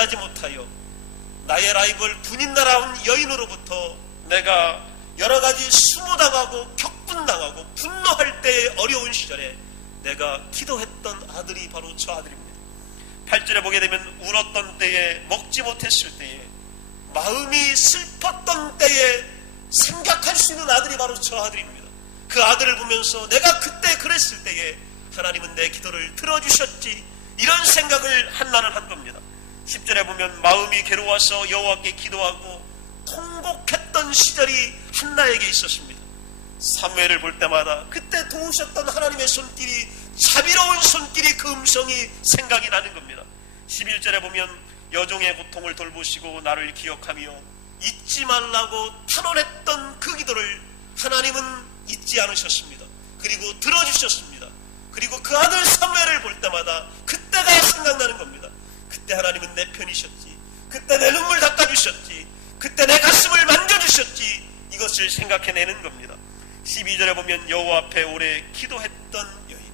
통제하지 못하여 나의 라이벌 분인나라운 여인으로부터 내가 여러가지 수모당하고 격분당하고 분노할 때의 어려운 시절에 내가 기도했던 아들이 바로 저 아들입니다. 8절에 보게 되면 울었던 때에, 먹지 못했을 때에, 마음이 슬펐던 때에 생각할 수 있는 아들이 바로 저 아들입니다. 그 아들을 보면서 내가 그때 그랬을 때에 하나님은 내 기도를 들어주셨지, 이런 생각을 한나는 한 겁니다. 10절에 보면 마음이 괴로워서 여호와께 기도하고 통곡했던 시절이 한나에게 있었습니다. 사무엘을 볼 때마다 그때 도우셨던 하나님의 손길이, 자비로운 손길이, 그 음성이 생각이 나는 겁니다. 11절에 보면 여종의 고통을 돌보시고 나를 기억하며 잊지 말라고 탄원했던 그 기도를 하나님은 잊지 않으셨습니다. 그리고 들어주셨습니다. 그리고 그 아들 사무엘을 볼 때마다 그때가 생각나는 겁니다. 그때 하나님은 내 편이셨지, 그때 내 눈물 닦아주셨지, 그때 내 가슴을 만져주셨지, 이것을 생각해내는 겁니다. 12절에 보면 여호와 앞에 오래 기도했던 여인,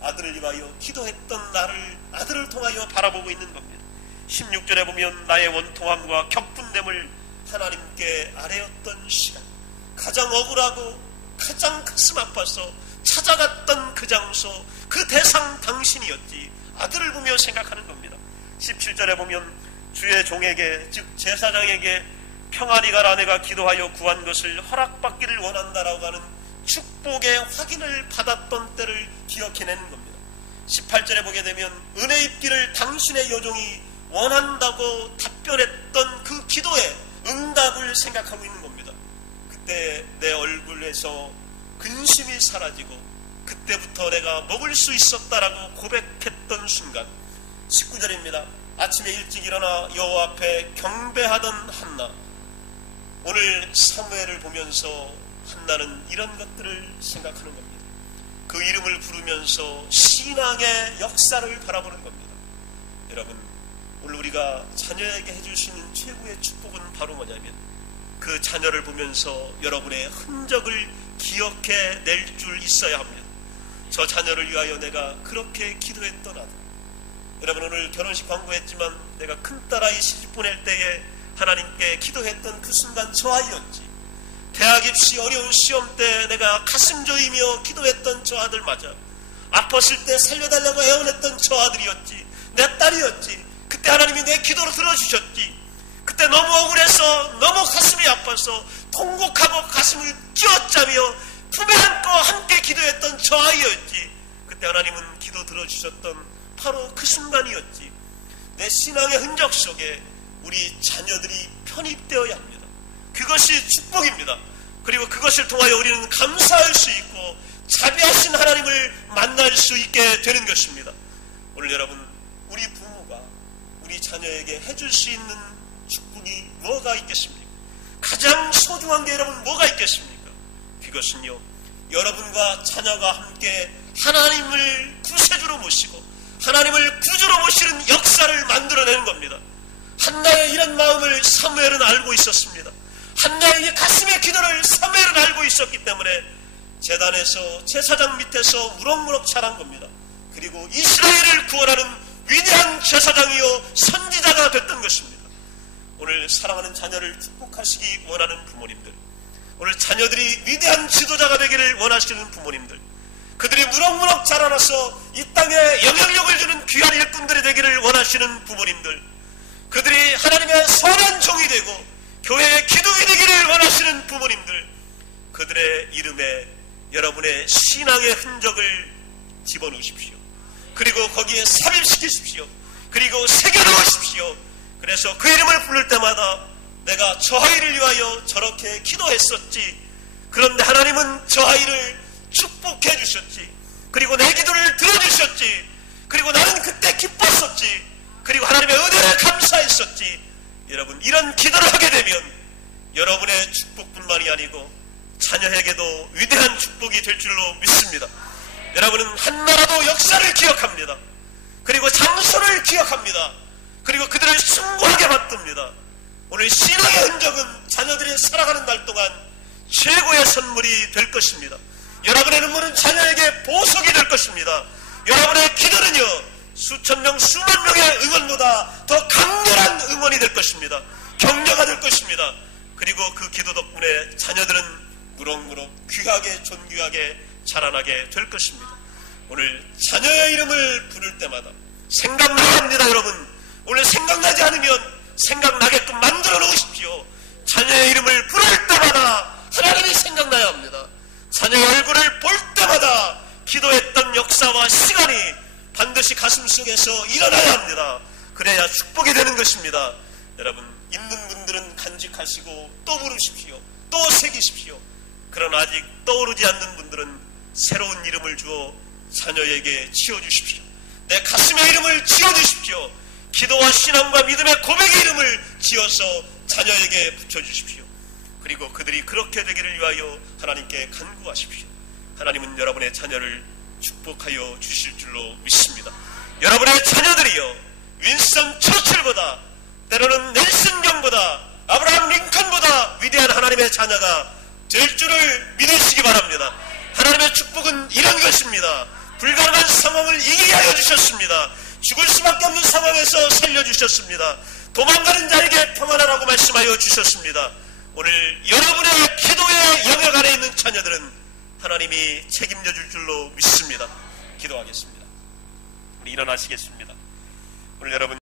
아들을 위하여 기도했던 나를, 아들을 통하여 바라보고 있는 겁니다. 16절에 보면 나의 원통함과 격분됨을 하나님께 아뢰었던 시간, 가장 억울하고 가장 가슴 아파서 찾아갔던 그 장소, 그 대상 당신이었지, 아들을 보며 생각하는 겁니다. 17절에 보면 주의 종에게, 즉 제사장에게 평안히 가라 내가 기도하여 구한 것을 허락받기를 원한다라고 하는 축복의 확인을 받았던 때를 기억해내는 겁니다. 18절에 보게 되면 은혜 입기를 당신의 여종이 원한다고 답변했던 그 기도의 응답을 생각하고 있는 겁니다. 그때 내 얼굴에서 근심이 사라지고 그때부터 내가 먹을 수 있었다라고 고백했던 순간. 19절입니다. 아침에 일찍 일어나 여호와 앞에 경배하던 한나. 오늘 사무엘을 보면서 한나는 이런 것들을 생각하는 겁니다. 그 이름을 부르면서 신앙의 역사를 바라보는 겁니다. 여러분, 오늘 우리가 자녀에게 해줄 수 있는 최고의 축복은 바로 뭐냐면, 그 자녀를 보면서 여러분의 흔적을 기억해 낼 줄 있어야 합니다. 저 자녀를 위하여 내가 그렇게 기도했던 아들. 여러분, 오늘 결혼식 광고했지만 내가 큰딸아이 시집 보낼 때에 하나님께 기도했던 그 순간 저 아이였지. 대학 입시 어려운 시험 때 내가 가슴 조이며 기도했던 저 아들 맞아. 아팠을 때 살려달라고 애원했던 저 아들이었지. 내 딸이었지. 그때 하나님이 내 기도를 들어주셨지. 그때 너무 억울해서 너무 가슴이 아파서 통곡하고 가슴을 쥐어짜며 품에 안고 함께 기도했던 저 아이였지. 그때 하나님은 기도 들어주셨던 바로 그 순간이었지. 내 신앙의 흔적 속에 우리 자녀들이 편입되어야 합니다. 그것이 축복입니다. 그리고 그것을 통하여 우리는 감사할 수 있고 자비하신 하나님을 만날 수 있게 되는 것입니다. 오늘 여러분, 우리 부모가 우리 자녀에게 해줄 수 있는 축복이 뭐가 있겠습니까? 가장 소중한 게 여러분 뭐가 있겠습니까? 그것은요, 여러분과 자녀가 함께 하나님을 구세주로 모시고 하나님을 구주로 모시는 역사를 만들어내는 겁니다. 한나의 이런 마음을 사무엘은 알고 있었습니다. 한나의 가슴의 기도를 사무엘은 알고 있었기 때문에 제단에서 제사장 밑에서 무럭무럭 자란 겁니다. 그리고 이스라엘을 구원하는 위대한 제사장이요 선지자가 됐던 것입니다. 오늘 사랑하는 자녀를 축복하시기 원하는 부모님들, 오늘 자녀들이 위대한 지도자가 되기를 원하시는 부모님들, 그들이 무럭무럭 자라나서 이 땅에 영향력을 주는 귀한 일꾼들이 되기를 원하시는 부모님들, 그들이 하나님의 선한 종이 되고 교회의 기둥이 되기를 원하시는 부모님들, 그들의 이름에 여러분의 신앙의 흔적을 집어넣으십시오. 그리고 거기에 삽입시키십시오. 그리고 새겨넣으십시오. 그래서 그 이름을 부를 때마다 내가 저 아이를 위하여 저렇게 기도했었지, 그런데 하나님은 저 아이를 축복해 주셨지, 그리고 내 기도를 들어주셨지, 그리고 나는 그때 기뻤었지, 그리고 하나님의 은혜를 감사했었지. 여러분, 이런 기도를 하게 되면 여러분의 축복뿐만이 아니고 자녀에게도 위대한 축복이 될 줄로 믿습니다. 여러분은 한나라도 역사를 기억합니다. 그리고 장소를 기억합니다. 그리고 그들을 숭고하게 받듭니다. 오늘 신앙의 흔적은 자녀들이 살아가는 날 동안 최고의 선물이 될 것입니다. 여러분의 눈물은 자녀에게 보석이 될 것입니다. 여러분의 기도는요, 수천 명, 수만 명의 응원보다 더 강렬한 것입니다. 격려가 될 것입니다. 그리고 그 기도 덕분에 자녀들은 무럭무럭 귀하게 존귀하게 자라나게 될 것입니다. 오늘 자녀의 이름을 부를 때마다 생각나야 합니다. 여러분, 오늘 생각나지 않으면 생각나게끔 만들어 놓으십시오. 자녀의 이름을 부를 때마다 하나님이 생각나야 합니다. 자녀의 얼굴을 볼 때마다 기도했던 역사와 시간이 반드시 가슴속에서 일어나야 합니다. 그래야 축복이 되는 것입니다. 여러분, 있는 분들은 간직하시고 또 부르십시오. 또 새기십시오. 그러나 아직 떠오르지 않는 분들은 새로운 이름을 주어 자녀에게 지어주십시오. 내 가슴의 이름을 지어주십시오. 기도와 신앙과 믿음의 고백의 이름을 지어서 자녀에게 붙여주십시오. 그리고 그들이 그렇게 되기를 위하여 하나님께 간구하십시오. 하나님은 여러분의 자녀를 축복하여 주실 줄로 믿습니다. 여러분의 자녀들이요, 윈스턴 처칠보다, 때로는 넬슨 경보다, 아브라함 링컨보다 위대한 하나님의 자녀가 될 줄을 믿으시기 바랍니다. 하나님의 축복은 이런 것입니다. 불가능한 상황을 이기게 하여 주셨습니다. 죽을 수밖에 없는 상황에서 살려주셨습니다. 도망가는 자에게 평안하라고 말씀하여 주셨습니다. 오늘 여러분의 기도의 영역 안에 있는 자녀들은 하나님이 책임져 줄 줄로 믿습니다. 기도하겠습니다. 우리 일어나시겠습니다. 오늘 여러분